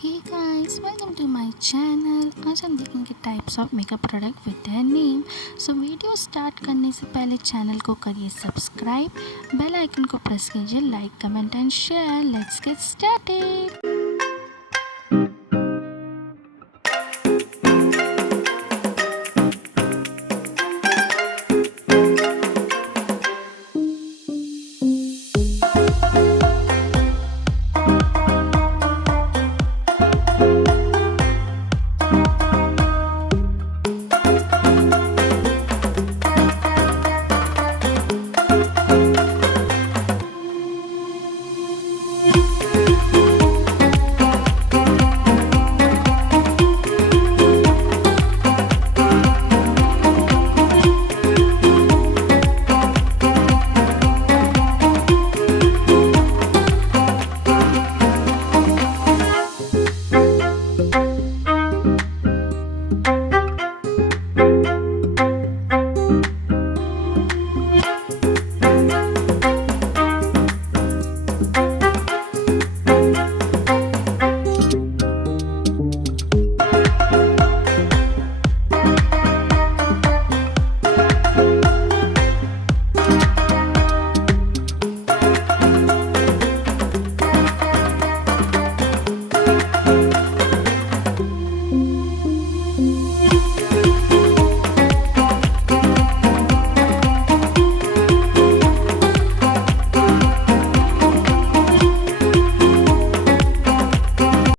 Hey guys, welcome to my channel. आज हम देखेंगे types of makeup product with their name. So video start करने से पहले चैनल को करिए सब्सक्राइब, बेल आइकन को प्रेस कीजिए, like comment and share. Let's get started.